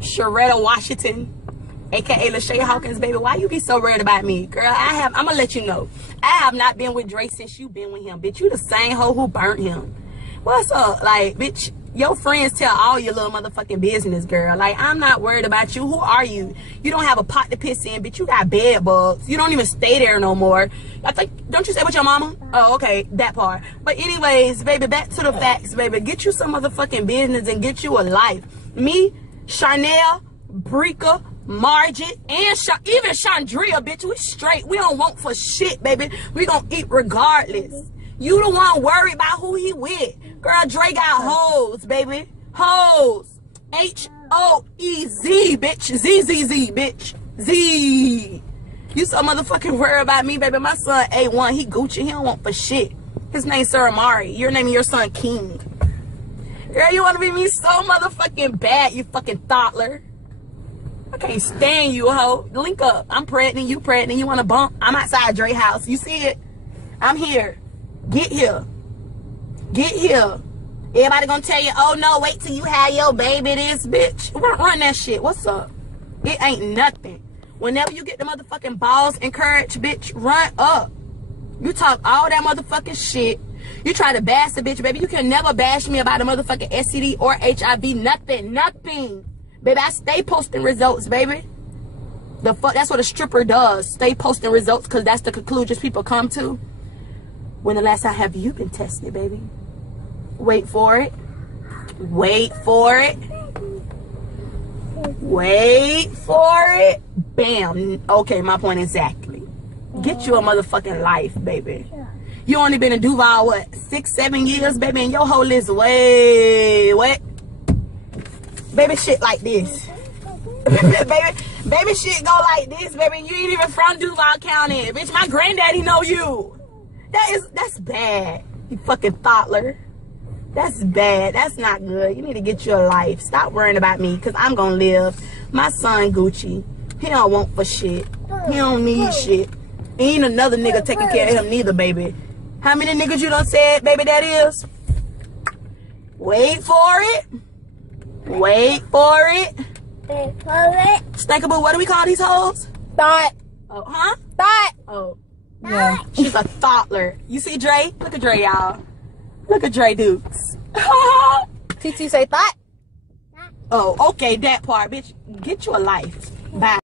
Sharetta Washington, aka Lachey Hawkins, baby, why you be so worried about me? Girl, I'm gonna let you know. I have not been with Dre since you been with him. Bitch, you the same hoe who burnt him. What's up? Like, bitch, your friends tell all your little motherfucking business, girl. Like, I'm not worried about you. Who are you? You don't have a pot to piss in, bitch. You got bed bugs. You don't even stay there no more. I think, don't you stay with your mama? Oh, okay, that part. But anyways, baby, back to the facts, baby. Get you some motherfucking business and get you a life. Me, Chanel, Brika, Margit, and even Chandria, bitch, we straight. We don't want for shit, baby. We gonna eat regardless. You the one worried about who he with. Girl, Dre got hoes, baby. Hoes. H-O-E-Z, bitch. Z-Z-Z, bitch. Z. You so motherfucking worried about me, baby. My son, A1, he Gucci. He don't want for shit. His name's Sir Amari. You're naming your son King. Girl, you want to be me so motherfucking bad, you fucking thoughtler. I can't stand you, hoe. Link up. I'm pregnant. You pregnant. You want to bump? I'm outside Dre house. You see it? I'm here. Get here. Get here. Everybody gonna tell you, oh no, wait till you have your baby, this bitch. Run that shit. What's up? It ain't nothing. Whenever you get the motherfucking balls and courage, bitch, run up. You talk all that motherfucking shit. You try to bash the bitch, baby. You can never bash me about a motherfucking STD or HIV. Nothing. Nothing. Baby, I stay posting results, baby. The fuck, that's what a stripper does. Stay posting results because that's the conclusions people come to. When the last time have you been tested, baby? Wait for it. Wait for it. Wait for it. Bam. Okay, my point exactly. Get you a motherfucking life, baby. You only been in Duval, what, 6-7 years, baby? And your whole list way, what? Baby, shit like this. baby, shit go like this, baby. You ain't even from Duval County. Bitch, my granddaddy know you. That's bad. You fucking thoughtler. That's bad. That's not good. You need to get your life. Stop worrying about me, because I'm going to live. My son, Gucci, he don't want for shit. He don't need shit. Ain't another nigga taking care of him neither, baby. How many niggas you done said, baby, that is? Wait for it. Wait for it. Wait for it. Stinkable, what do we call these hoes? Thought. Oh, huh? Thought. Oh. Yeah. She's a thoughtler. You see Dre? Look at Dre, y'all. Look at Dre Dukes. TT say thought. Oh, okay, that part, bitch. Get you a life. Bye.